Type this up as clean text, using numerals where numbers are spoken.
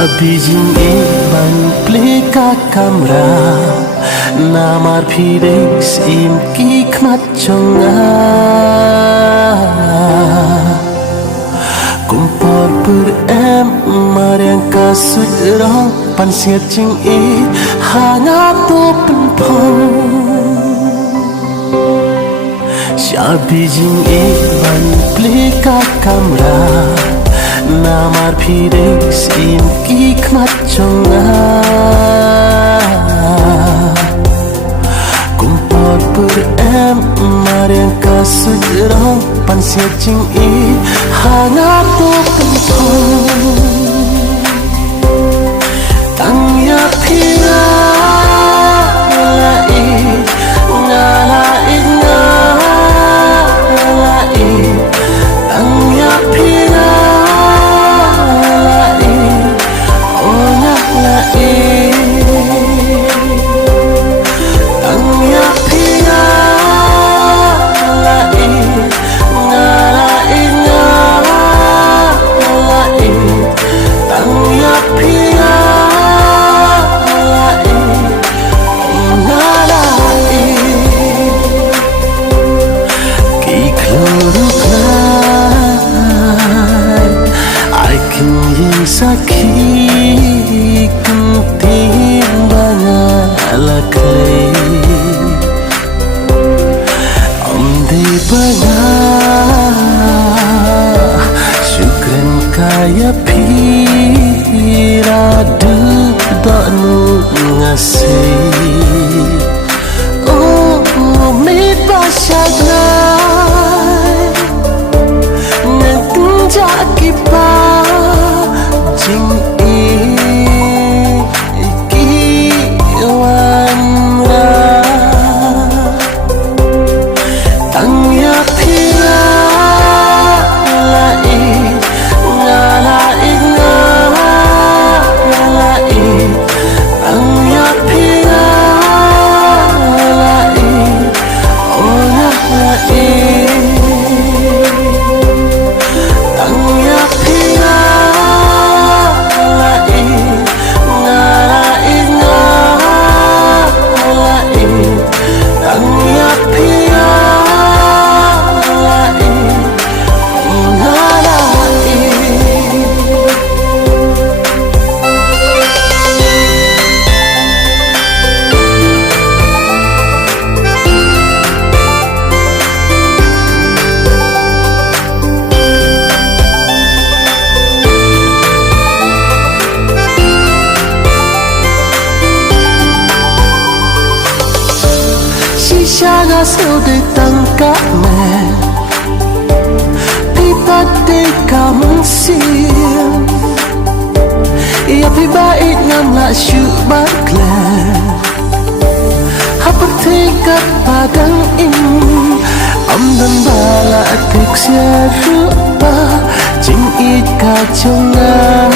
Abijing iban plika kamera Namar pirex im kikmat chonga Kumpor per em mariang kasut rong pan siat jing e hangat to penpon Abijing iban plika kamera Namar pirex im kikmat chonga Kumpor per em mariang kasut rong pan siat jing e hangat to penpon Tang ya pira la e ngala e ngala e Tang ya pira Sakit kenting banyak laklay Om di banyak syukran kaya pira dak nu ngasih Oh mit pasyagnay ngetunjak kipa Jing iki wanra Tang ya pira la e ngala e ngala e Tang ya pira la e ona la e Tang ya pira Siaga seu de tangka me Pipa de kamunsin Ia pibait ngam la syubat klan Hapar tingkat padang im Am dan bala atik siya rupa Jing it kacungan